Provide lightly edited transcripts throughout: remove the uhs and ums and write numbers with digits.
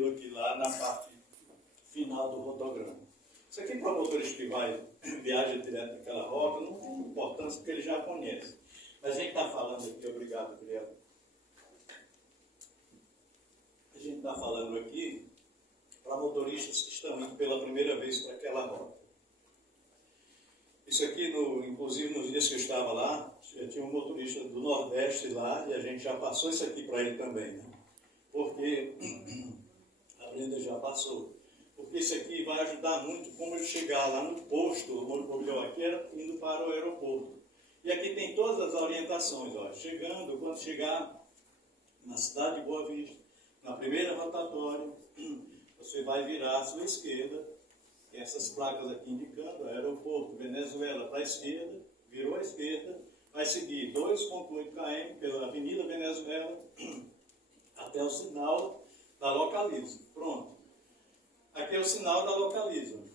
viu aqui lá na parte final do rotograma. Isso aqui para o motorista que viaja direto naquela rota, não tem importância porque ele já conhece. Mas a gente está falando aqui, obrigado, Guilherme. A gente está falando aqui para motoristas que estão indo pela primeira vez para aquela rota. Isso aqui, inclusive nos dias que eu estava lá, eu tinha um motorista do Nordeste lá e a gente já passou isso aqui para ele também, né? Porque a Brenda já passou. Porque isso aqui vai ajudar muito como ele chegar lá no posto, o motorista aqui era indo para o aeroporto. E aqui tem todas as orientações, ó, quando chegar na cidade de Boa Vista, na primeira rotatória, você vai virar à sua esquerda, tem essas placas aqui indicando, aeroporto Venezuela para a esquerda, virou à esquerda, vai seguir 2,8 km pela Avenida Venezuela até o sinal da Localiza. Pronto. Aqui é o sinal da Localiza.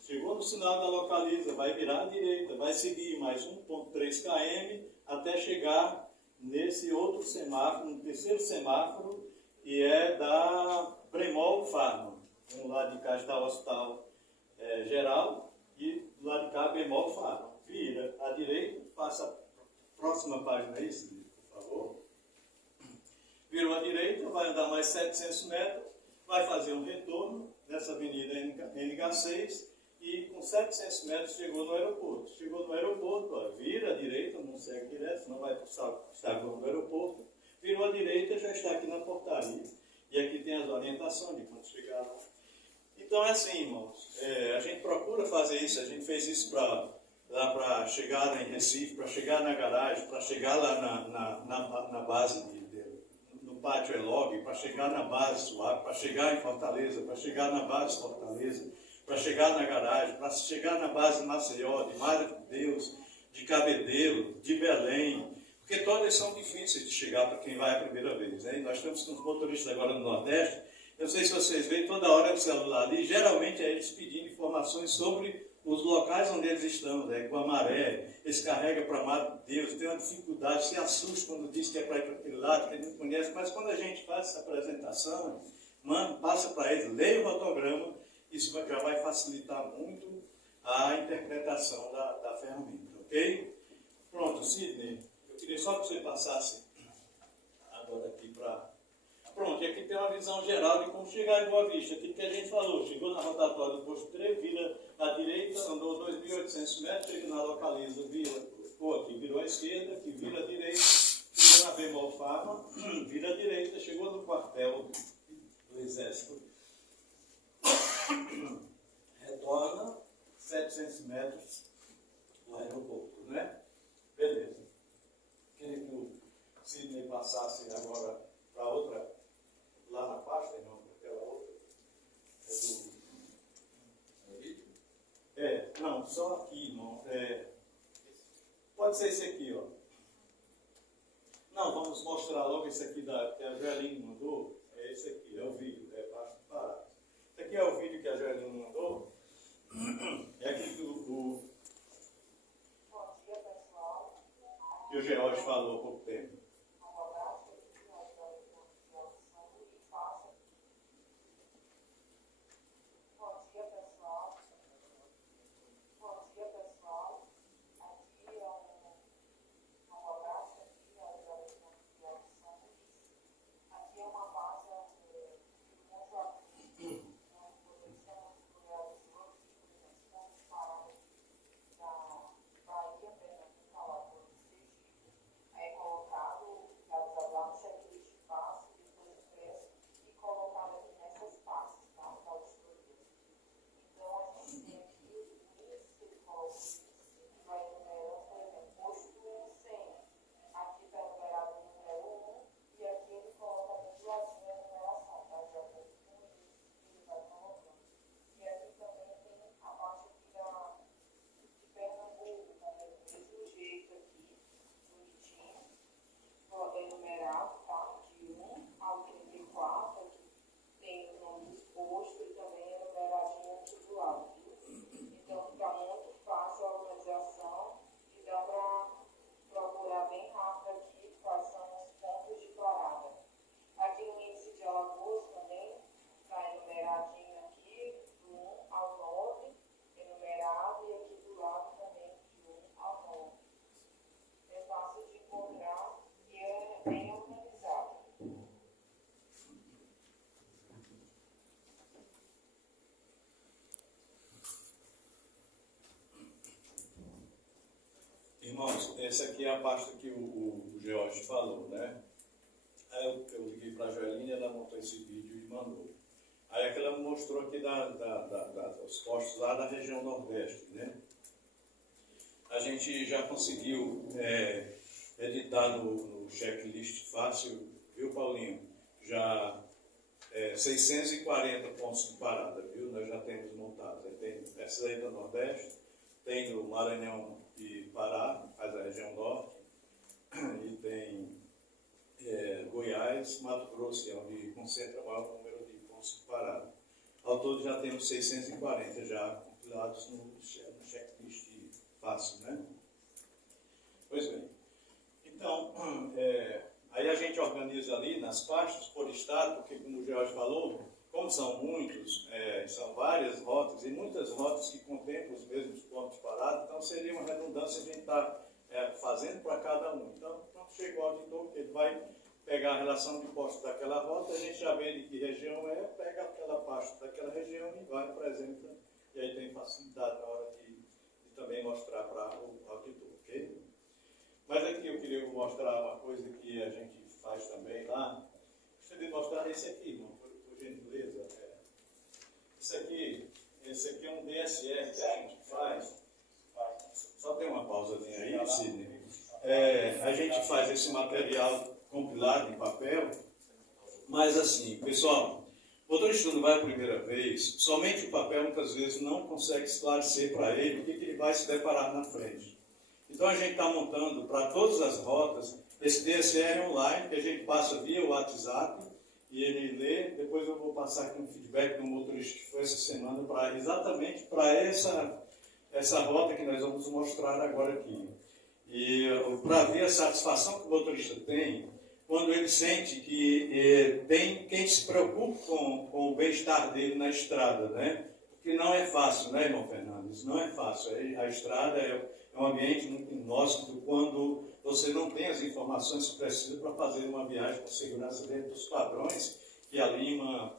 Chegou no sinal da Localiza, vai virar à direita, vai seguir mais 1,3 km até chegar nesse outro semáforo, no terceiro semáforo, que é da Bremol Pharma. Um lado de cá está o Hospital Geral e do lado de cá Bremol Pharma. Vira à direita, passa a próxima página aí, por favor. Virou à direita, vai andar mais 700 metros, vai fazer um retorno nessa avenida NH6 e com 700 metros chegou no aeroporto. Chegou no aeroporto, ó, vira à direita, não segue direto, senão vai estar no aeroporto. Virou à direita, já está aqui na portaria. E aqui tem as orientações de quando chegar lá. Então é assim, irmãos, a gente procura fazer isso, a gente fez isso para chegar lá em Recife, para chegar na garagem, para chegar lá na base no pátio Elog, para chegar na base Suave, para chegar em Fortaleza, para chegar na base Fortaleza, para chegar na garagem, para chegar na base Maceió, de Madre de Deus, de Cabedelo, de Belém, porque todas são difíceis de chegar para quem vai a primeira vez, né? E nós estamos com os motoristas agora no Nordeste, eu não sei se vocês veem, toda hora é o celular ali, geralmente é eles pedindo informações sobre os locais onde eles estão, né? Com a maré, eles carregam para Madre de Deus, tem uma dificuldade, se assusta quando diz que é para ir para aquele lado, que ele não conhece, mas quando a gente faz essa apresentação, passa para eles, leia o rotograma, isso já vai facilitar muito a interpretação da ferramenta, ok? Pronto, Sidney, eu queria só que você passasse agora aqui para... Pronto, e aqui tem uma visão geral de como chegar em Boa Vista. Aquilo que a gente falou, chegou na rotatória do posto 3, vira à direita, andou 2.800 metros, chega na Localiza, aqui virou à esquerda, aqui vira à direita, chegou na Bemol Pharma, vira à direita, chegou no quartel do Exército, retorna 700 metros do aeroporto, né? Beleza. Queria que o Sidney passasse agora para outra, lá na pasta, não, aquela outra. Não, só aqui, não. Pode ser esse aqui, ó. Não, vamos mostrar logo esse aqui que a Joeline mandou. É esse aqui, é o vídeo, basta parar. Esse aqui é o vídeo que a Joeline mandou. É aqui que o George falou há pouco tempo. Uma essa aqui é a pasta que o George falou, né? Aí eu liguei para a Joeline, ela montou esse vídeo e mandou. Aí aquela mostrou aqui dos postos lá da região Nordeste, né? A gente já conseguiu editar no checklist fácil, viu, Paulinho? Já 640 pontos de parada, viu? Nós já temos montados. Tem essa aí da Nordeste, tem no Maranhão e Pará, faz a região Norte, e tem Goiás, Mato Grosso, onde concentra o maior número de pontos de parada. Ao todo já temos 640 já compilados no checklist fácil, né? Pois bem. Então, aí a gente organiza ali nas pastas por estado, porque como o George falou, como são muitos, são várias rotas e muitas rotas que contemplam os mesmos pontos de parada, então seria uma redundância a gente estar fazendo para cada um. Então, quando chega o auditor, que ele vai pegar a relação de postos daquela rota, a gente já vê de que região pega aquela pasta daquela região e vai, apresenta, e aí tem facilidade na hora de também mostrar para o auditor, ok? Mas aqui eu queria mostrar uma coisa que a gente faz também lá. Gostaria de mostrar esse aqui, irmão, por gentileza. Esse aqui é um DSR que a gente faz. Só tem uma pausazinha aí, Sidney. A gente faz esse material compilado em papel, mas assim, pessoal, o motorista não vai a primeira vez, somente o papel muitas vezes não consegue esclarecer para ele o que ele vai se deparar na frente. Então a gente está montando para todas as rotas esse DSR online, que a gente passa via WhatsApp, e ele lê. Depois eu vou passar aqui um feedback do motorista que foi essa semana, exatamente para essa rota que nós vamos mostrar agora aqui. E para ver a satisfação que o motorista tem, quando ele sente que tem quem se preocupe com o bem-estar dele na estrada, né? Porque não é fácil, né, irmão Fernandes? Não é fácil. A estrada é um ambiente muito inóspito quando você não tem as informações que precisa para fazer uma viagem com segurança dentro dos padrões que a Lima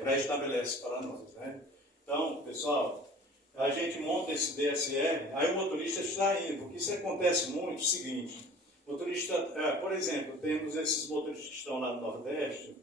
pré-estabelece para nós, né? Então, pessoal, a gente monta esse DSR, aí o motorista está indo, porque isso acontece muito, o seguinte, motorista, por exemplo, temos esses motoristas que estão lá no Nordeste,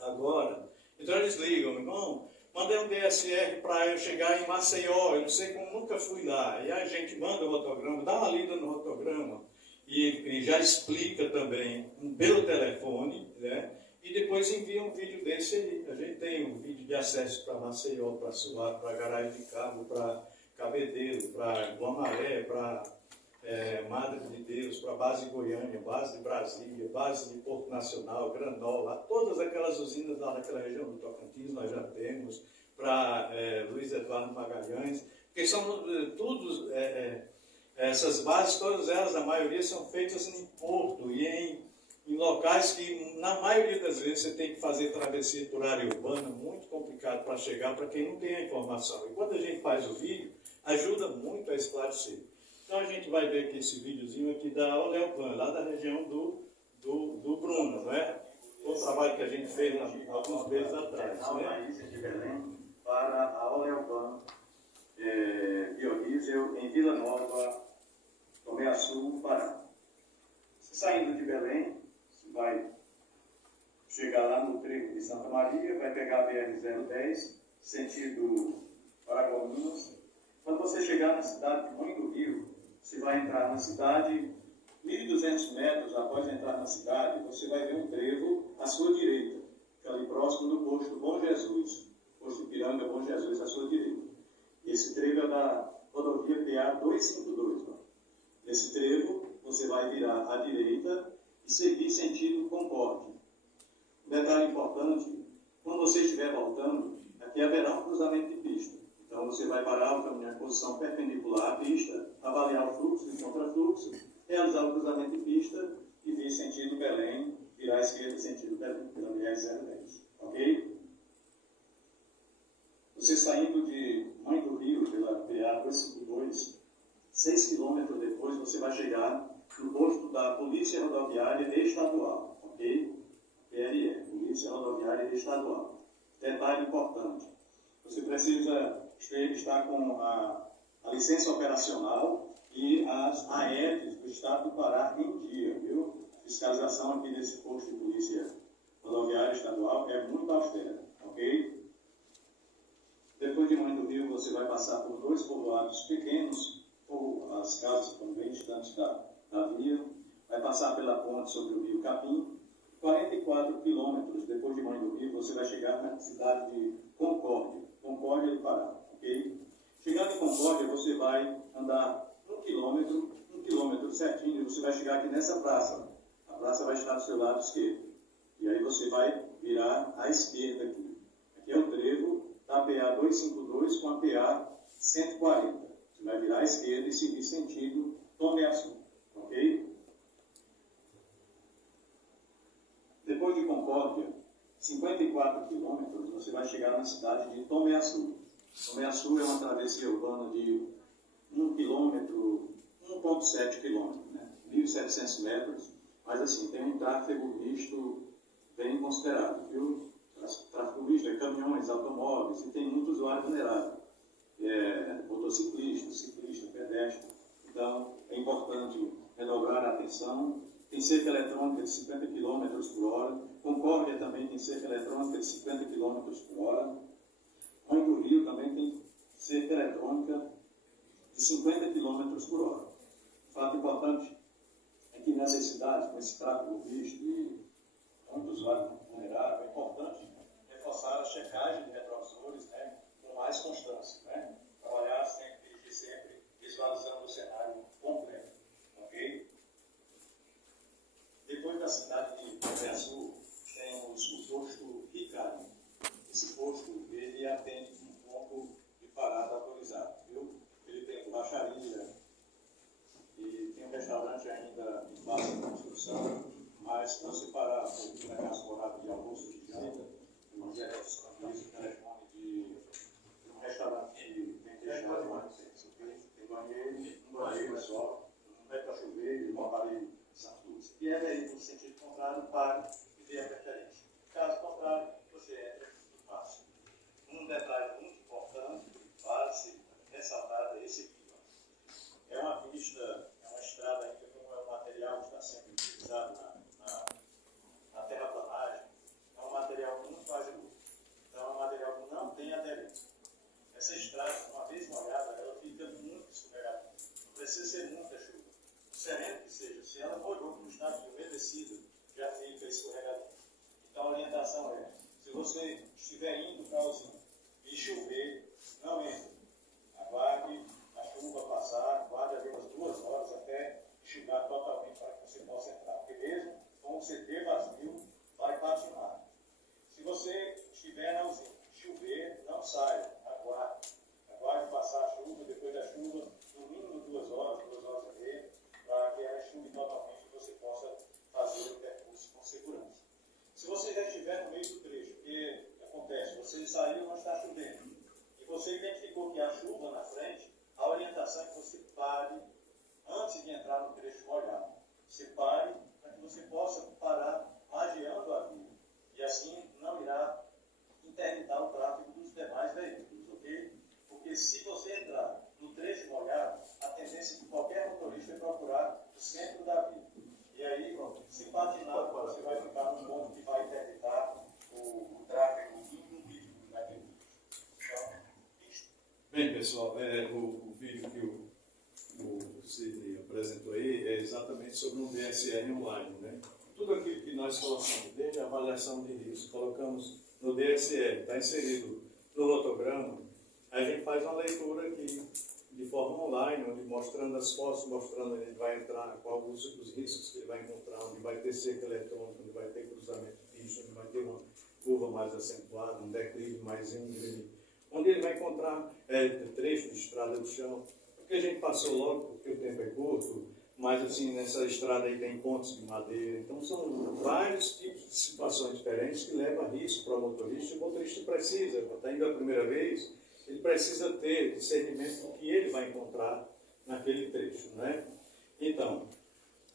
agora, então eles ligam, irmão, mandei um DSR para eu chegar em Maceió, eu não sei como, nunca fui lá, e a gente manda o rotograma, dá uma lida no rotograma, e já explica também pelo telefone, né? E depois envia um vídeo desse aí. A gente tem um vídeo de acesso para Maceió, para Suá, para Garagem de Cabo, para Cabedelo, para Guamaré, para Madre de Deus, para base de Goiânia, base de Brasília, base de Porto Nacional, Granola, todas aquelas usinas lá naquela região do Tocantins nós já temos, para Luiz Eduardo Magalhães, porque são todos, essas bases, todas elas, a maioria são feitas em porto e em locais que, na maioria das vezes, você tem que fazer travessia por área urbana, muito complicado para chegar para quem não tem a informação. E quando a gente faz o vídeo, ajuda muito a esclarecer. Então a gente vai ver aqui esse videozinho aqui da Oleopan, lá da região do Bruno, não é? O trabalho que a gente fez alguns meses atrás. Né? De Belém para a Oleopan biodiesel em Vila Nova, Tomé Açu, Pará. Saindo de Belém, vai chegar lá no trevo de Santa Maria, vai pegar a BR-010, sentido Paragominas. Quando você chegar na cidade de Mãe do Rio, você vai entrar na cidade, 1.200 metros após entrar na cidade, você vai ver um trevo à sua direita, que é ali próximo do posto Bom Jesus, posto Piranga Bom Jesus à sua direita. Esse trevo é da rodovia PA 252. Nesse trevo, você vai virar à direita e seguir sentido Concorde. Um detalhe importante, quando você estiver voltando, aqui haverá um cruzamento de pista. Então você vai parar o caminhão em posição perpendicular à pista, avaliar o fluxo e contrafluxo, realizar o cruzamento de pista e vir sentido Belém, virar à esquerda sentido Belém, pela BR-010. Ok? Você saindo de Mãe do Rio, pela PA 252, 6 quilômetros depois você vai chegar no posto da Polícia Rodoviária Estadual, ok? PRE, Polícia Rodoviária Estadual. Detalhe importante, você precisa estar com a licença operacional e as AETs do Estado do Pará em dia, viu? A fiscalização aqui nesse posto de polícia rodoviária estadual é muito austera, ok? Depois de Mãe do Rio, você vai passar por 2 povoados pequenos, ou as casas estão bem distantes da via, vai passar pela ponte sobre o rio Capim. 44 quilômetros depois de Mãe do Rio, você vai chegar na cidade de Concórdia do Pará, ok? Chegando em Concórdia, você vai andar 1 quilômetro certinho, e você vai chegar aqui nessa praça. A praça vai estar do seu lado esquerdo. E aí você vai virar à esquerda aqui. Aqui é o trevo da PA 252 com a PA 140. Você vai virar à esquerda e seguir sentido Tomeaçu, ok? Depois de Concórdia, 54 quilômetros, você vai chegar na cidade de Tomeaçu. Tomeaçu é uma travessia urbana de 1 quilômetro, 1,7 quilômetros, né? 1.700 metros, mas assim, tem um tráfego misto bem considerável, viu? Tráfego misto é caminhões, automóveis, e tem muito usuário vulnerável, motociclista, ciclista, pedestre. Então, é importante redobrar a atenção. Tem cerca eletrônica de 50 km por hora. Concórdia também tem cerca eletrônica de 50 km por hora. Mãe do Rio também tem cerca eletrônica de 50 km por hora. Fato importante é que nessas cidades, com esse tráfego misto e muito usuário vulnerável, é importante reforçar a checagem de retrovisores, né, com mais constância, né? Trabalhar sempre visualizando o cenário completo, ok? Depois da cidade de Tomeaçu, temos o posto Ricardo. Esse posto, ele atende um ponto de parada autorizado, viu? Ele tem borracharia e tem um restaurante ainda em fase de construção, mas se você parar por casa morada de almoço de janta, uma gerente disponibiliza o telefone de um restaurante que tem deixado tem banheiro só, um pé para chover e um aparelho Santos. E é daí, no sentido contrário, pare e dê a preferência. Caso contrário, você entra e passa. Um detalhe muito importante, vale-se ressaltar esse aqui. É uma pista, é uma estrada ainda como é um material que está sendo utilizado na terraplanagem, é um material muito vazio. Então, é um material que não tem aderência. Essa estrada, uma vez molhada, ela fica muito escorregadora. Não precisa ser muita chuva. Sereno que seja, se ela molhou no estado de umedecida, já fica escorregadora. Então, a orientação é, se você estiver indo para a usina e chover, não entre. Aguarde a chuva passar, aguarde ali umas 2 horas até enxugar totalmente para que você possa entrar. Porque mesmo com o CT vazio, vai patinar. Se você estiver na usina, chover, não saia, aguarde. Aguarde passar a chuva, depois da chuva, no mínimo 2 horas, 2 horas e meia, para que ela enxugue totalmente e você possa fazer o percurso com segurança. Se você já estiver no meio do trecho, o que acontece? Você saiu, não está chovendo, e você identificou que há chuva na frente, a orientação é que você pare antes de entrar no trecho molhado. Você pare para que você possa parar magiando a via. E assim não irá interditar o tráfego dos demais veículos, ok? Porque se você entrar no trecho molhado, a tendência de qualquer motorista é procurar o centro da via. E aí, se patinar, você vai ficar num ponto que vai interditar o tráfego impedido naquele trecho. Então, isso. Bem, pessoal, o vídeo que o Sidney apresentou aí é exatamente sobre um DSR online, né? Tudo aquilo que nós colocamos, desde a avaliação de risco, colocamos no DSR, está inserido no lotograma, a gente faz uma leitura aqui de forma online, onde mostrando as fotos, mostrando onde ele vai entrar, quais os riscos que ele vai encontrar, onde vai ter cerca eletrônica, onde vai ter cruzamento de pista, onde vai ter uma curva mais acentuada, um declive mais íngreme, onde ele vai encontrar trecho de estrada do chão, porque a gente passou logo, porque o tempo é curto, mas assim, nessa estrada aí tem pontes de madeira, então são vários tipos de situações diferentes que levam a risco para o motorista. O motorista precisa, está indo a primeira vez, ele precisa ter discernimento do que ele vai encontrar naquele trecho, né? Então,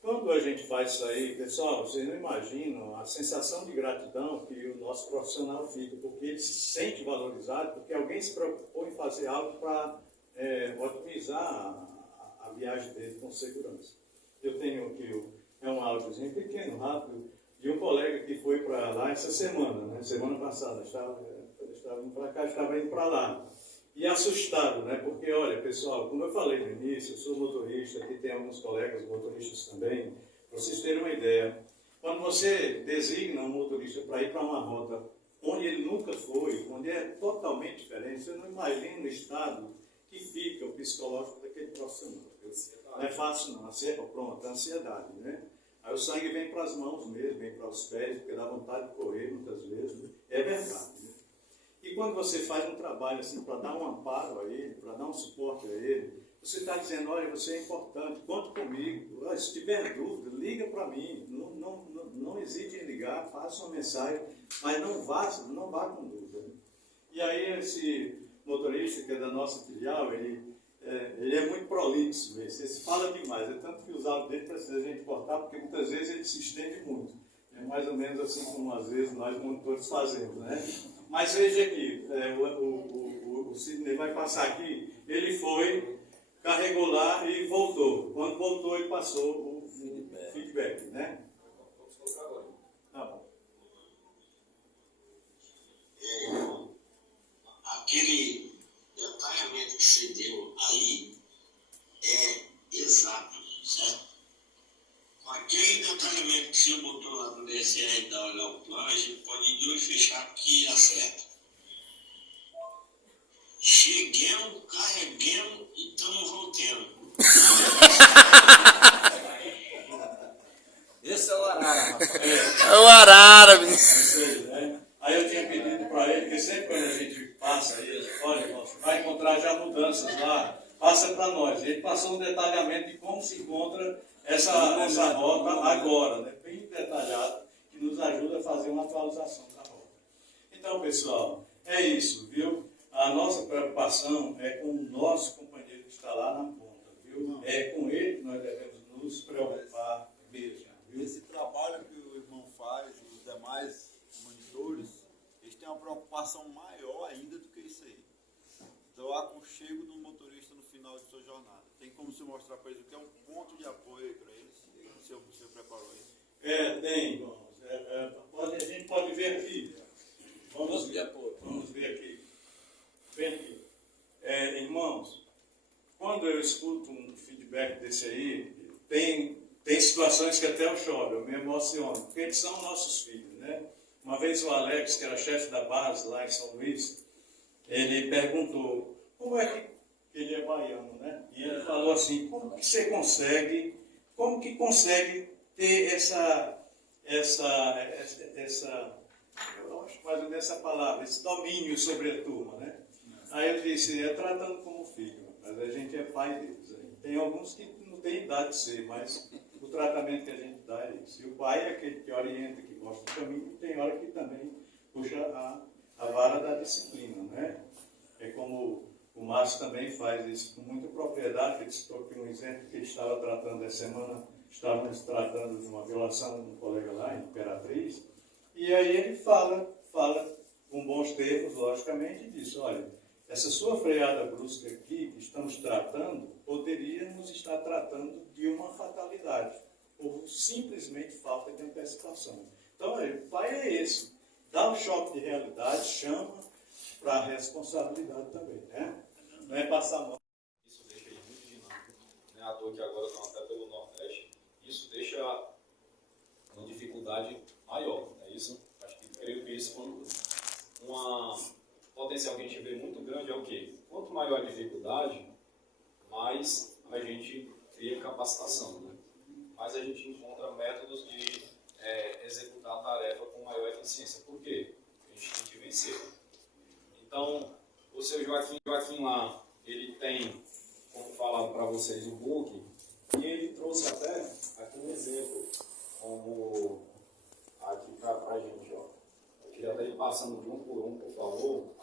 quando a gente faz isso aí, pessoal, vocês não imaginam a sensação de gratidão que o nosso profissional fica, porque ele se sente valorizado, porque alguém se preocupou em fazer algo para otimizar a viagem dele com segurança. Eu tenho aqui um áudiozinho pequeno, rápido, de um colega que foi para lá essa semana, né? Semana passada, estava indo para cá, estava indo para lá. E assustado, né? Porque, olha, pessoal, como eu falei no início, eu sou motorista, aqui tem alguns colegas motoristas também, para vocês terem uma ideia. Quando você designa um motorista para ir para uma rota onde ele nunca foi, onde é totalmente diferente, você não imagina o estado que fica o psicológico daquele profissional. Não é fácil não, pronto, a ansiedade, né? Aí o sangue vem para as mãos mesmo, vem para os pés, porque dá vontade de correr muitas vezes, né? É verdade, né? E quando você faz um trabalho assim para dar um amparo a ele, para dar um suporte a ele, você está dizendo, olha, você é importante, conta comigo, olha, se tiver dúvida, liga para mim, não hesite em ligar, faça uma mensagem, mas não vá com dúvida. Né? E aí esse motorista que é da nossa filial, ele é muito prolixo, ele fala demais, é tanto que os áudios dele precisa a gente cortar, porque muitas vezes ele se estende muito. É mais ou menos assim como às vezes nós monitores fazemos, né? Mas veja aqui, o Sidney vai passar aqui, ele foi, carregou lá e voltou. Quando voltou, ele passou o feedback, né? Vamos colocar agora. Tá bom. Aquele detalhamento que você deu aí é exato, certo? Com aquele detalhamento que você botou lá no DSR da Olhar Plan, a gente pode ir de olho fechado que acerta. Cheguemos, carreguemos e estamos voltando. Esse é o Arara, rapaz. É o Arara, menino. Isso aí, né? Aí eu tinha pedido para ele, que sempre quando a gente passa aí, olha, vai encontrar já mudanças lá, passa para nós. Ele passou um detalhamento de como se encontra essa rota agora, né? Bem detalhado, que nos ajuda a fazer uma atualização da rota. Então, pessoal, é isso, viu? A nossa preocupação é com o nosso companheiro que está lá na ponta, viu? É com ele que nós devemos nos preocupar mesmo, viu? Esse trabalho que o irmão faz e os demais monitores, eles têm uma preocupação maior ainda do que isso aí. Então, o aconchego do motorista no final de sua jornada. Tem como você mostrar para eles o que é um ponto de apoio para eles? O senhor preparou isso? Tem, irmãos. A gente pode ver aqui. Vamos ver aqui. Vem aqui. Irmãos, quando eu escuto um feedback desse aí, tem situações que até eu choro, eu me emociono, porque eles são nossos filhos, né? Uma vez o Alex, que era chefe da base lá em São Luís, ele perguntou, como é que ele é baiano, né? E ele falou assim, como que consegue ter essa eu acho mais ou menos essa palavra, esse domínio sobre a turma, né? Aí eu disse, tratando como filho, mas a gente é pai deles. Tem alguns que não têm idade de ser, mas o tratamento que a gente dá é isso. E o pai é aquele que orienta, que mostra o caminho, e tem hora que também puxa a vara da disciplina, né? É como o Márcio também faz isso com muita propriedade. Ele citou aqui um exemplo que ele estava tratando essa semana, estávamos tratando de uma violação de um colega lá, em Imperatriz, e aí ele fala com bons termos, logicamente, e diz, olha, essa sua freada brusca aqui, que estamos tratando, poderíamos estar tratando de uma fatalidade, ou simplesmente falta de antecipação. Então, o pai é esse, dá um choque de realidade, chama para a responsabilidade também, né? Não é passar a mão. Isso deixa ele muito dinâmico. Não é à toa que agora estão até pelo Nordeste. Isso deixa uma dificuldade maior. É isso? Creio que isso foi uma potencial que a gente vê muito grande é o quê? Quanto maior a dificuldade, mais a gente cria capacitação, né? Mais a gente encontra métodos de executar a tarefa com maior eficiência. Por quê? A gente tem que vencer. Então, o seu Joaquim lá, ele tem, como falado para vocês, o book, e ele trouxe até aqui um exemplo, como aqui para a gente, ó. Eu queria até ir passando de um por favor.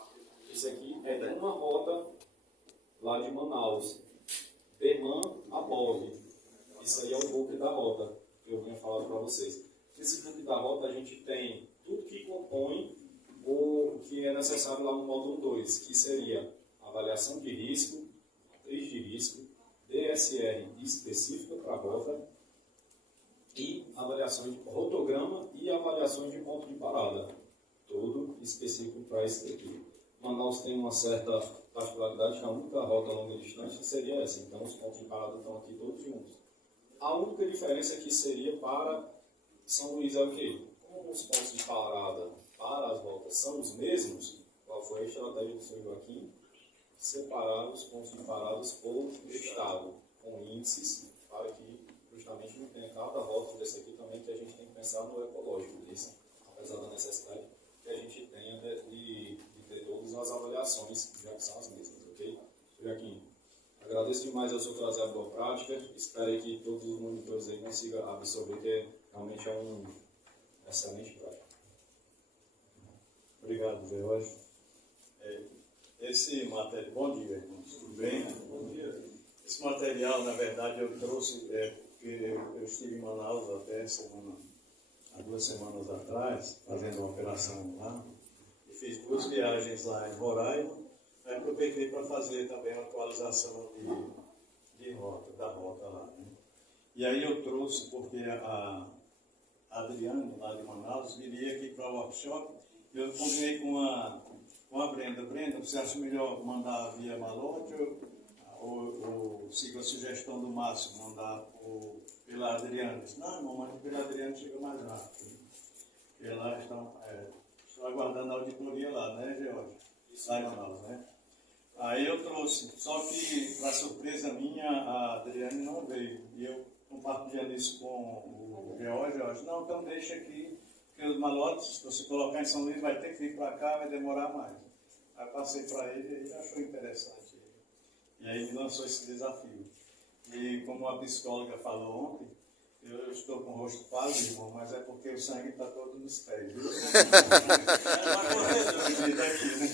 Isso aqui é de uma rota lá de Manaus, Berman a Bove. Isso aí é o book da rota, que eu vinha falando para vocês. Nesse book da rota a gente tem tudo que compõe o que é necessário lá no módulo 2, que seria avaliação de risco, matriz de risco, PSR específica para a rota e avaliações de rotograma e avaliações de ponto de parada. Tudo específico para isso daqui. Manaus tem uma certa particularidade que a única rota longa distância seria essa. Então, os pontos de parada estão aqui todos juntos. A única diferença que seria para São Luís é o quê? Como os pontos de parada para as rotas são os mesmos, qual foi a estratégia do São Joaquim? Separar os pontos de paradas por estado, com índices, para que justamente não tenha cada rota desse aqui também, que a gente tem que pensar no ecológico desse, apesar da necessidade que a gente tenha de ter todas as avaliações, já que são as mesmas, ok? Joaquim, agradeço demais ao senhor trazer a boa prática, espero aí que todos os monitores aí consigam absorver, que realmente é um excelente prática. Obrigado, Jorge. Esse material... Bom dia, irmãos. Tudo bem? Bom dia. Esse material, na verdade, eu trouxe porque eu estive em Manaus até há 2 semanas atrás, fazendo uma operação lá, e fiz 2 viagens lá em Roraima, aí aproveitei para fazer também uma atualização da rota lá. Né? E aí eu trouxe, porque a Adriane, lá de Manaus, viria aqui para o workshop, eu combinei com a Brenda. Brenda, você acha melhor mandar via malote ou siga a sugestão do Márcio, mandar pela Adriana? Disse, não, irmão, mas pela Adriana chega mais rápido. Porque lá estão aguardando a auditoria lá, né, George? Lá em Manaus, né? Aí eu trouxe, só que, para surpresa minha, a Adriane não veio. E eu compartilhando isso com o George, não, então deixa aqui, porque os malotes, se você colocar em São Luís, vai ter que vir para cá, vai demorar mais. Aí passei para ele e ele achou interessante. E aí me lançou esse desafio. E como a psicóloga falou ontem, eu estou com o rosto pálido, irmão, mas é porque o sangue está todo nos pés. Viu?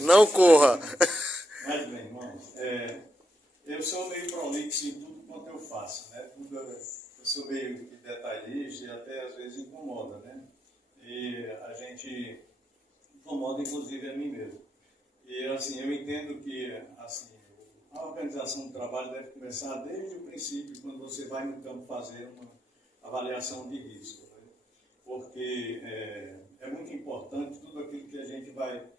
Não corra. Mas bem, irmãos, eu sou meio prolixo em tudo quanto eu faço, né? Eu sou meio detalhista e até às vezes incomoda, né? E a gente incomoda inclusive a mim mesmo. E assim, eu entendo que assim, a organização do trabalho deve começar desde o princípio, quando você vai no campo fazer uma avaliação de risco. Né? Porque é muito importante tudo aquilo que a gente vai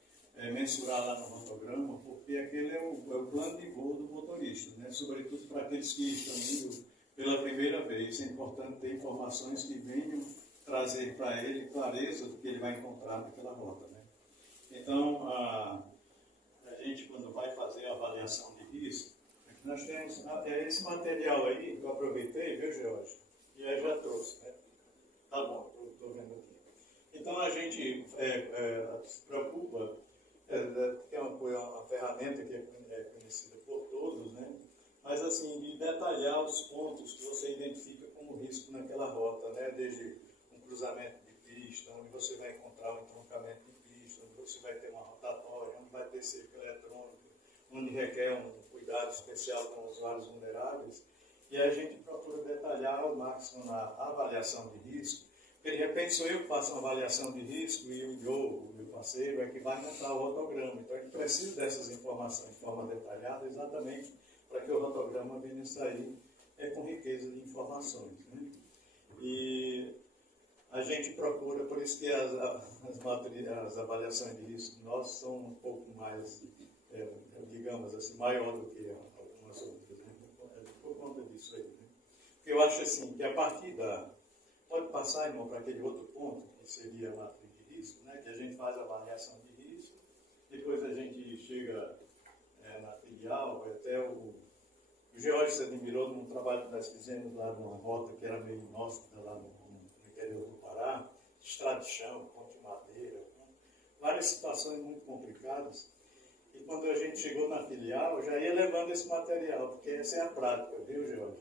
mensurar lá no rotograma, porque aquele é o plano de voo do motorista, né? Sobretudo para aqueles que estão indo pela primeira vez. É importante ter informações que venham trazer para ele clareza do que ele vai encontrar naquela rota. Né? Então, a gente, quando vai fazer a avaliação de risco, nós temos esse material aí, que eu aproveitei, viu, Jorge? E aí já trouxe, né? Tá bom, estou vendo aqui. Então, a gente se preocupa, que é uma ferramenta que é conhecida por todos, né? Mas, assim, de detalhar os pontos que você identifica como risco naquela rota, né? Desde um cruzamento de pista, onde você vai encontrar um entroncamento de pista, onde você vai ter uma rotatória, onde vai ter cerca eletrônica, onde requer um cuidado especial com usuários vulneráveis. E a gente procura detalhar ao máximo na avaliação de risco, porque de repente sou eu que faço uma avaliação de risco e o Diogo, o meu parceiro, é que vai montar o rotograma. Então a gente precisa dessas informações de forma detalhada, exatamente para que o rotograma venha sair com riqueza de informações. Né? E a gente procura, por isso que as avaliações de risco nossas são um pouco mais, digamos assim, maior do que algumas outras, né? Por conta disso aí. Né? Porque eu acho assim, que a partir pode passar, irmão, para aquele outro ponto, que seria a matriz de risco, né? Que a gente faz a avaliação de risco, depois a gente chega na filial, até o George se admirou num trabalho que nós fizemos lá numa rota que era meio inóspita lá no interior do Pará, estrada de chão, ponte de madeira, né? Várias situações muito complicadas. E quando a gente chegou na filial, eu já ia levando esse material, porque essa é a prática, viu, George?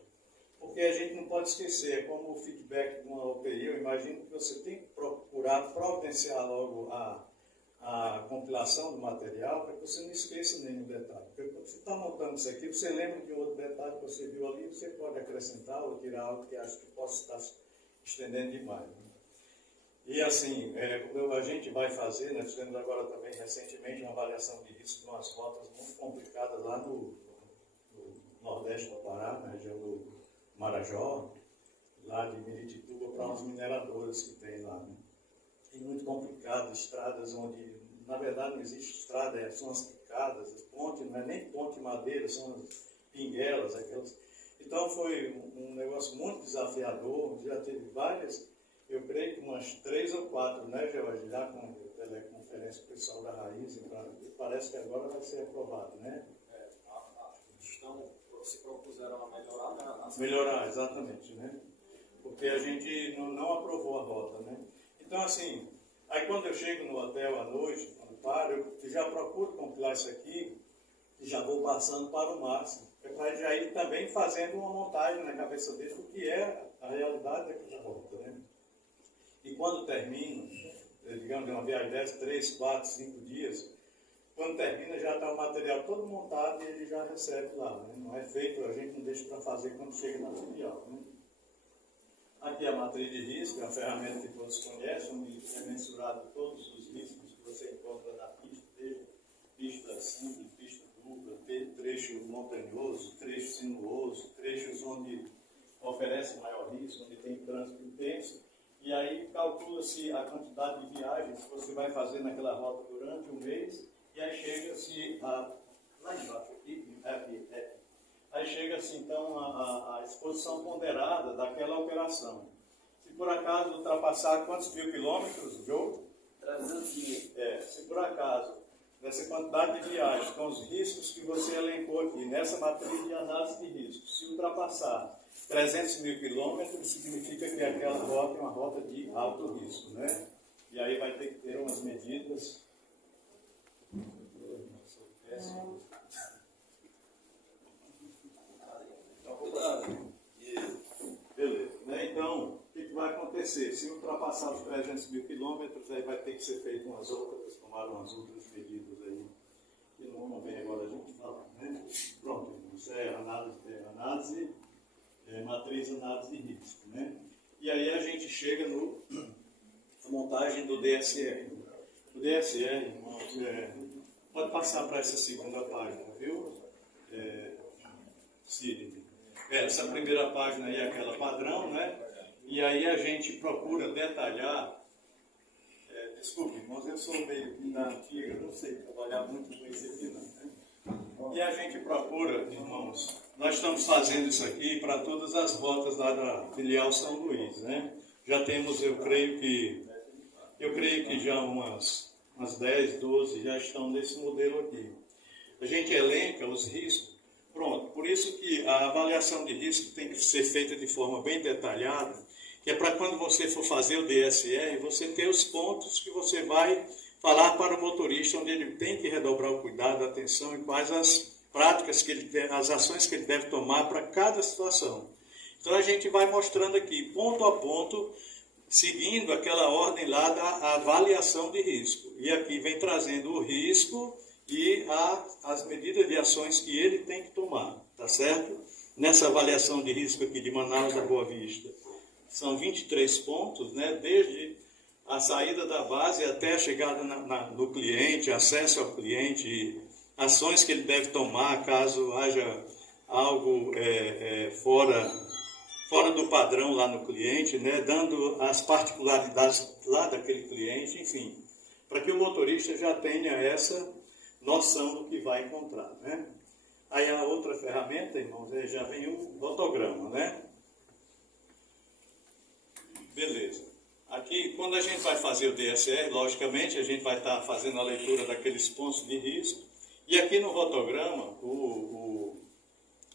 Porque a gente não pode esquecer, como o feedback de uma OPI, eu imagino que você tem que procurar providenciar logo a compilação do material, para que você não esqueça nenhum detalhe. Porque quando você está montando isso aqui, você lembra de outro detalhe que você viu ali, você pode acrescentar ou tirar algo que acha que possa estar estendendo demais. Né? E assim, a gente vai fazer, nós fizemos agora também recentemente uma avaliação de risco de umas rotas muito complicadas lá no Nordeste nordeste do Pará, na região do Marajó, lá de Miritituba, para umas mineradoras que tem lá. Né? E muito complicado, estradas onde, na verdade, não existe estrada, são as picadas, as pontes, não é nem ponte de madeira, são as pinguelas, aquelas. Então foi um negócio muito desafiador, já teve várias, eu creio que umas 3 ou 4, né, George, já com teleconferência com o pessoal da Raiz, parece que agora vai ser aprovado, né? Se propuseram a melhorar, né? Melhorar, exatamente, né? Porque a gente não aprovou a rota, né? Então, assim, aí quando eu chego no hotel à noite, quando paro, eu já procuro compilar isso aqui e já vou passando para o máximo. É para já ir também fazendo uma montagem na cabeça dele do que é a realidade daquela rota, né? E quando termino, digamos, uma viagem dessa, 3, 4, 5 dias, quando termina já está o material todo montado e ele já recebe lá, né? Não é feito, a gente não deixa para fazer quando chega na filial, né? Aqui a matriz de risco, é uma ferramenta que todos conhecem, onde é mensurado todos os riscos que você encontra na pista, desde pista simples, pista dupla, trecho montanhoso, trecho sinuoso, trechos onde oferece maior risco, onde tem trânsito intenso, e aí calcula-se a quantidade de viagens que você vai fazer naquela rota durante um mês, e aí chega-se lá embaixo, aí chega-se então a exposição ponderada daquela operação. Se por acaso ultrapassar quantos mil quilômetros, Joe? 300 mil. Se por acaso, nessa quantidade de viagens, com os riscos que você elencou aqui, nessa matriz de análise de riscos, se ultrapassar 300 mil quilômetros, significa que aquela rota é uma rota de alto risco, né? E aí vai ter que ter umas medidas. Beleza, né? Então, o que vai acontecer? Se ultrapassar os 300 mil quilômetros, aí vai ter que ser feito tomar umas outras medidas aí, que não vem agora a gente falar, né? Pronto, isso é análise, matriz análise de risco, né? E aí a gente chega na montagem do DSR. O DSR, irmãos, pode passar para essa segunda página, viu? Sidney. Essa primeira página aí é aquela padrão, né? E aí a gente procura detalhar. Desculpe, irmãos, eu sou meio da antiga, não sei trabalhar muito com esse aqui, não. Né? E a gente procura, irmãos, nós estamos fazendo isso aqui para todas as rotas lá da filial São Luís, né? Já temos, eu creio que já umas 10, 12 já estão nesse modelo aqui. A gente elenca os riscos. Pronto, por isso que a avaliação de risco tem que ser feita de forma bem detalhada, que é para quando você for fazer o DSR, você ter os pontos que você vai falar para o motorista, onde ele tem que redobrar o cuidado, a atenção e quais as práticas, as ações que ele deve tomar para cada situação. Então a gente vai mostrando aqui, ponto a ponto, seguindo aquela ordem lá da avaliação de risco. E aqui vem trazendo o risco e as medidas de ações que ele tem que tomar, tá certo? Nessa avaliação de risco aqui de Manaus da Boa Vista, são 23 pontos, né? Desde a saída da base até a chegada no cliente, acesso ao cliente, ações que ele deve tomar caso haja algo fora do padrão lá no cliente, né? Dando as particularidades lá daquele cliente, enfim, para que o motorista já tenha essa noção do que vai encontrar, né? Aí a outra ferramenta, irmãos, já vem o rotograma, né? Beleza. Aqui, quando a gente vai fazer o DSR, logicamente, a gente vai estar fazendo a leitura daqueles pontos de risco, e aqui no rotograma, o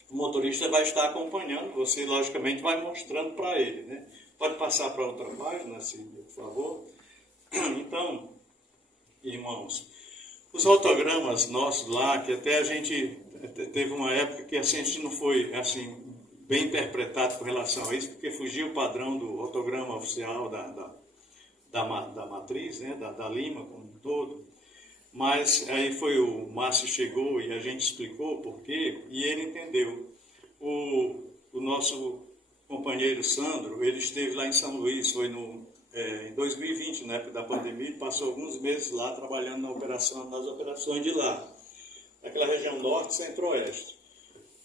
motorista vai estar acompanhando, você, logicamente, vai mostrando para ele, né? Pode passar para outra página, Silvia, por favor. Então, irmãos, os rotogramas nossos lá, que até a gente teve uma época que assim, a gente não foi assim, bem interpretado com relação a isso, porque fugiu o padrão do rotograma oficial da matriz, né, da Lima como um todo. Mas aí foi o Márcio chegou e a gente explicou por quê, e ele entendeu. O nosso companheiro Sandro, ele esteve lá em São Luís, foi em 2020, na época da pandemia, ele passou alguns meses lá trabalhando nas operações de lá, naquela região norte e centro-oeste.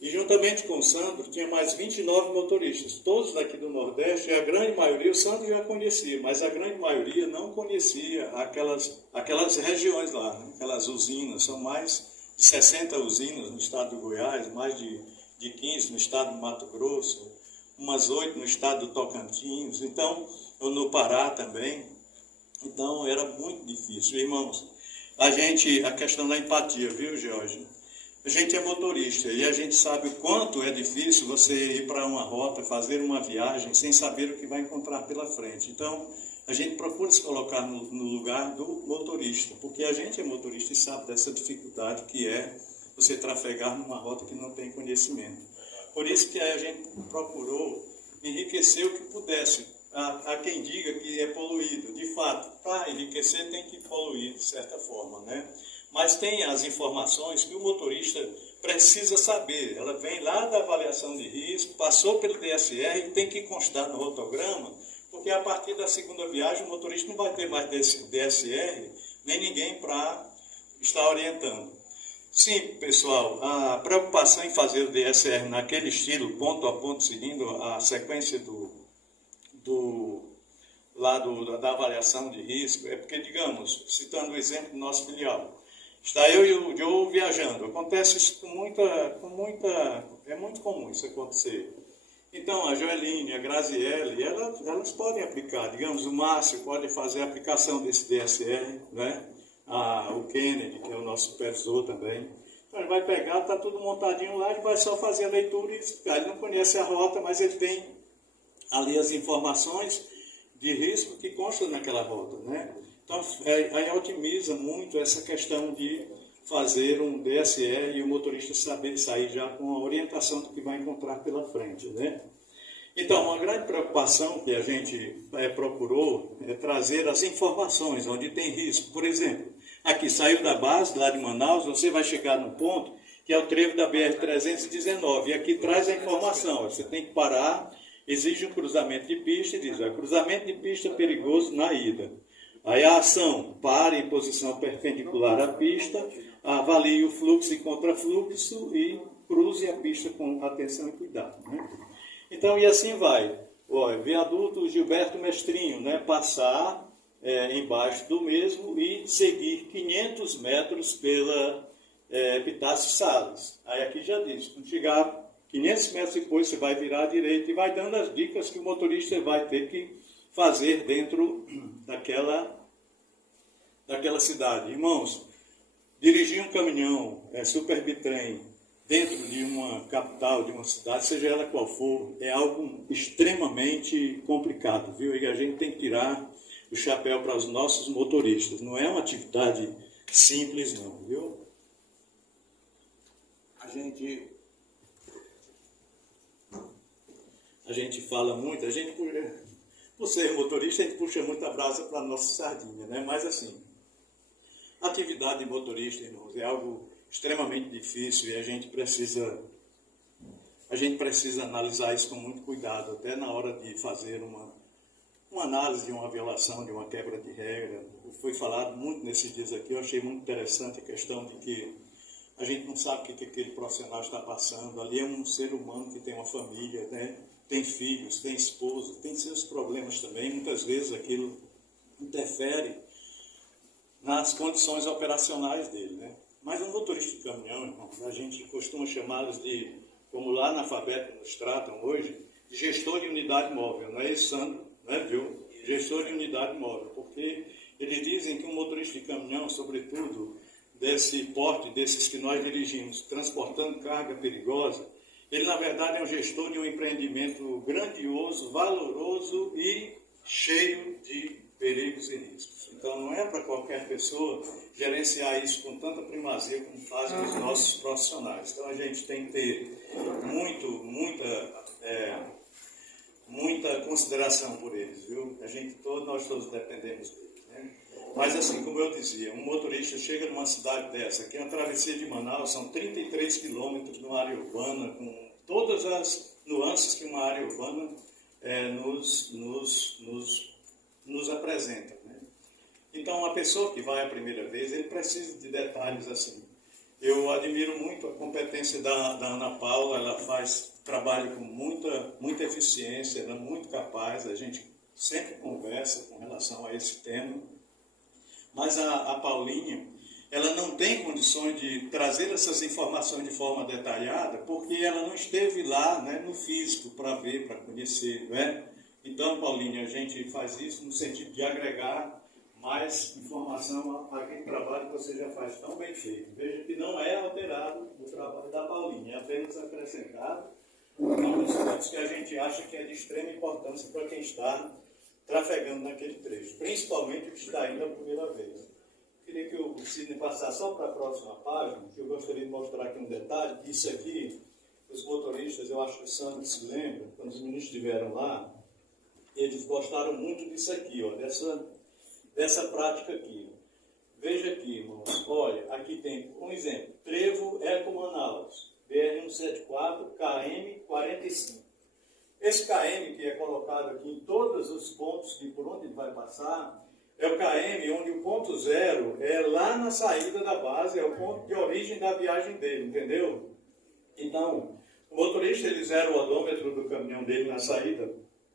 E juntamente com o Sandro, tinha mais 29 motoristas, todos daqui do Nordeste, e a grande maioria, o Sandro já conhecia, mas a grande maioria não conhecia aquelas regiões lá, né? Aquelas usinas, são mais de 60 usinas no estado do Goiás, mais de 15 no estado do Mato Grosso, umas 8 no estado do Tocantins, então, no Pará também. Então, era muito difícil. Irmãos, a questão da empatia, viu, Jorge? A gente é motorista e a gente sabe o quanto é difícil você ir para uma rota, fazer uma viagem sem saber o que vai encontrar pela frente. Então, a gente procura se colocar no lugar do motorista, porque a gente é motorista e sabe dessa dificuldade que é você trafegar numa rota que não tem conhecimento. Por isso que a gente procurou enriquecer o que pudesse. Há quem diga que é poluído. De fato, para enriquecer tem que poluir de certa forma, né? Mas tem as informações que o motorista precisa saber. Ela vem lá da avaliação de risco, passou pelo DSR e tem que constar no rotograma, porque a partir da segunda viagem o motorista não vai ter mais DSR, nem ninguém para estar orientando. Sim, pessoal, a preocupação em fazer o DSR naquele estilo, ponto a ponto, seguindo a sequência da avaliação de risco, é porque, digamos, citando o exemplo do nosso filial, está eu e o Joe viajando. Acontece isso é muito comum isso acontecer. Então, a Joeline, a Graziele, elas podem aplicar. Digamos, o Márcio pode fazer a aplicação desse DSR, né? O Kennedy, que é o nosso supervisor também. Então, ele vai pegar, está tudo montadinho lá, ele vai só fazer a leitura e explicar. Ele não conhece a rota, mas ele tem ali as informações de risco que constam naquela rota, né? Então, aí otimiza muito essa questão de fazer um DSR e o motorista saber sair já com a orientação do que vai encontrar pela frente, né? Então, uma grande preocupação que a gente procurou é trazer as informações onde tem risco. Por exemplo, aqui saiu da base, lá de Manaus, você vai chegar num ponto que é o trevo da BR-319, e aqui traz a informação, você tem que parar, exige um cruzamento de pista e diz, cruzamento de pista perigoso na ida. Aí a ação, pare em posição perpendicular à pista, avalie o fluxo e contrafluxo e cruze a pista com atenção e cuidado, né? Então, e assim vai. Viaduto Gilberto Mestrinho, né? Passar embaixo do mesmo e seguir 500 metros pela Epitácio Salles. Aí aqui já diz, quando chegar 500 metros depois, você vai virar à direita e vai dando as dicas que o motorista vai ter que fazer dentro daquela cidade. Irmãos, dirigir um caminhão, super bitrem, dentro de uma capital, de uma cidade, seja ela qual for, é algo extremamente complicado, viu? E a gente tem que tirar o chapéu para os nossos motoristas. Não é uma atividade simples, não, viu? A gente fala muito, por ser motorista, a gente puxa muita brasa para a nossa sardinha, né? Mas assim, a atividade de motorista, irmãos, é algo extremamente difícil e a gente precisa analisar isso com muito cuidado, até na hora de fazer uma análise de uma violação, de uma quebra de regra. Foi falado muito nesses dias aqui, eu achei muito interessante a questão de que a gente não sabe o que aquele profissional está passando. Ali é um ser humano que tem uma família, né? Tem filhos, tem esposa, tem seus problemas também. Muitas vezes aquilo interfere nas condições operacionais dele, né? Mas um motorista de caminhão, irmãos, a gente costuma chamá-los de, como lá na FABEP nos tratam hoje, de gestor de unidade móvel. Não é isso, Sandro? Não é, viu? Gestor de unidade móvel. Porque eles dizem que um motorista de caminhão, sobretudo desse porte, desses que nós dirigimos, transportando carga perigosa, ele, na verdade, é um gestor de um empreendimento grandioso, valoroso e cheio de perigos e riscos. Então, não é para qualquer pessoa gerenciar isso com tanta primazia como fazem os nossos profissionais. Então, a gente tem que ter muita consideração por eles, viu? Nós todos dependemos deles, né? Mas, assim, como eu dizia, um motorista chega numa cidade dessa, que é uma travessia de Manaus, são 33 quilômetros numa área urbana, com todas as nuances que uma área urbana nos apresenta, né? Então, uma pessoa que vai a primeira vez, ele precisa de detalhes assim. Eu admiro muito a competência da Ana Paula, ela faz trabalho com muita eficiência, ela é muito capaz, a gente sempre conversa com relação a esse tema. Mas a Paulinha, ela não tem condições de trazer essas informações de forma detalhada, porque ela não esteve lá, né, no físico para ver, para conhecer, né? Então, Paulinha, a gente faz isso no sentido de agregar mais informação àquele trabalho que você já faz tão bem feito. Veja que não é alterado o trabalho da Paulinha, é apenas acrescentado alguns pontos que a gente acha que é de extrema importância para quem está trafegando naquele trecho, principalmente o que está indo a primeira vez. Queria que o Sidney passasse só para a próxima página, que eu gostaria de mostrar aqui um detalhe, que isso aqui, os motoristas, eu acho que o Sandro se lembra, quando os meninos estiveram lá, eles gostaram muito disso aqui, ó, dessa prática aqui. Veja aqui, irmãos, olha, aqui tem um exemplo, Trevo Eco Manaus, BR-174, KM-45. Esse KM que é colocado aqui em todos os pontos que por onde ele vai passar, é o KM onde o ponto zero é lá na saída da base, é o ponto de origem da viagem dele, entendeu? Então, o motorista ele zera o odômetro do caminhão dele na saída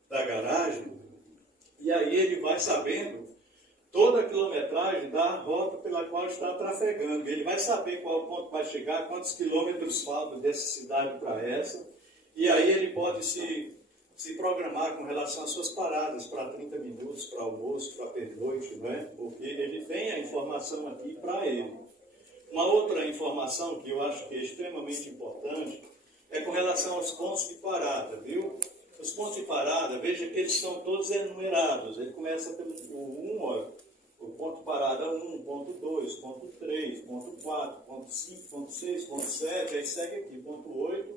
da garagem, e aí ele vai sabendo toda a quilometragem da rota pela qual está trafegando. Ele vai saber qual ponto vai chegar, quantos quilômetros faltam dessa cidade para essa, e aí ele pode se programar com relação às suas paradas, para 30 minutos, para almoço, para pernoite, não é? Porque ele tem a informação aqui para ele. Uma outra informação que eu acho que é extremamente importante é com relação aos pontos de parada, viu? Os pontos de parada, veja que eles estão todos enumerados. Ele começa pelo 1, ó, o ponto de parada 1, ponto 2, ponto 3, ponto 4, ponto 5, ponto 6, ponto 7, aí segue aqui, ponto 8.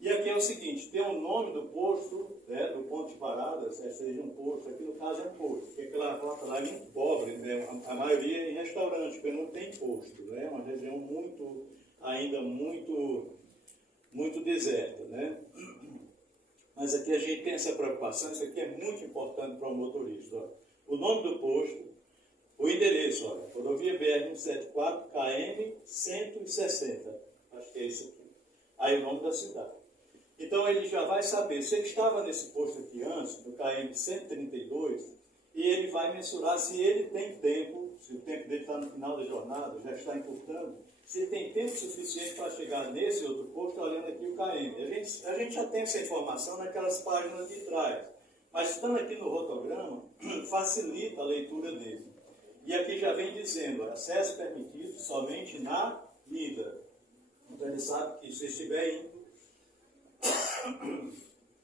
E aqui é o seguinte, tem o nome do posto, né, do ponto de parada, seja um posto, aqui no caso é um posto, porque aquela rota lá é muito pobre, né, a maioria é em restaurante, porque não tem posto, né, é uma região ainda muito deserta, né. Mas aqui a gente tem essa preocupação, isso aqui é muito importante para o motorista. Ó. O nome do posto, o endereço, olha, rodovia BR-174, KM 160, acho que é isso aqui. Aí o nome da cidade. Então ele já vai saber, se ele estava nesse posto aqui antes, no KM 132, e ele vai mensurar se ele tem tempo, se o tempo dele está no final da jornada, já está encurtando, se ele tem tempo suficiente para chegar nesse outro posto, olhando aqui o KM. A gente já tem essa informação naquelas páginas de trás, mas estando aqui no rotograma, facilita a leitura dele. E aqui já vem dizendo, acesso permitido somente na ida. Então ele sabe que se estiver indo,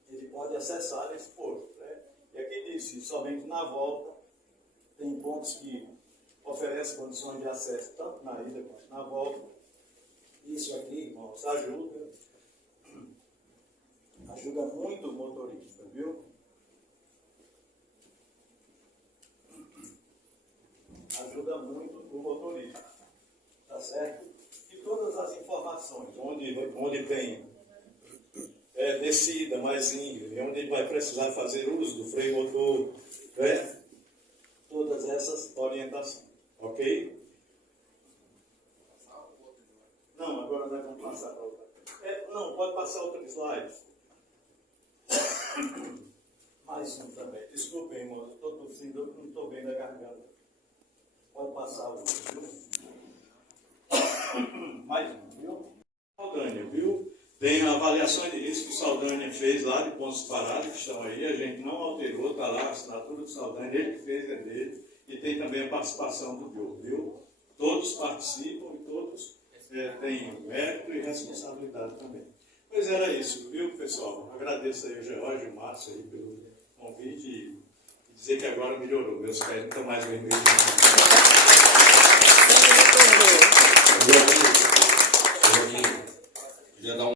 ele pode acessar esse posto. Né? E aqui diz que somente na volta tem pontos que oferecem condições de acesso tanto na ida quanto na volta. Isso aqui, irmãos, ajuda muito o motorista, viu? Ajuda muito o motorista, tá certo? E todas as informações, onde tem descida mais íngreme, onde ele vai precisar fazer uso do freio motor, né? Todas essas orientações, ok? Não, agora nós vamos passar para outra. Não, pode passar outro slide. Mais um também. Desculpem, irmão, eu estou tossindo, não estou bem da garganta. Pode passar o outro, viu? Mais um, viu? Saldanha, viu? Tem a avaliação de risco que o Saldanha fez lá de pontos parados que estão aí, a gente não alterou, está lá a assinatura do Saldanha, ele que fez, é dele, e tem também a participação do Diogo, viu? Todos participam e todos têm mérito e responsabilidade também. Pois era isso, viu, pessoal? Agradeço aí o George e o Márcio aí pelo convite e dizer que agora melhorou, meus pés não estão mais vermelhos. Eu queria dar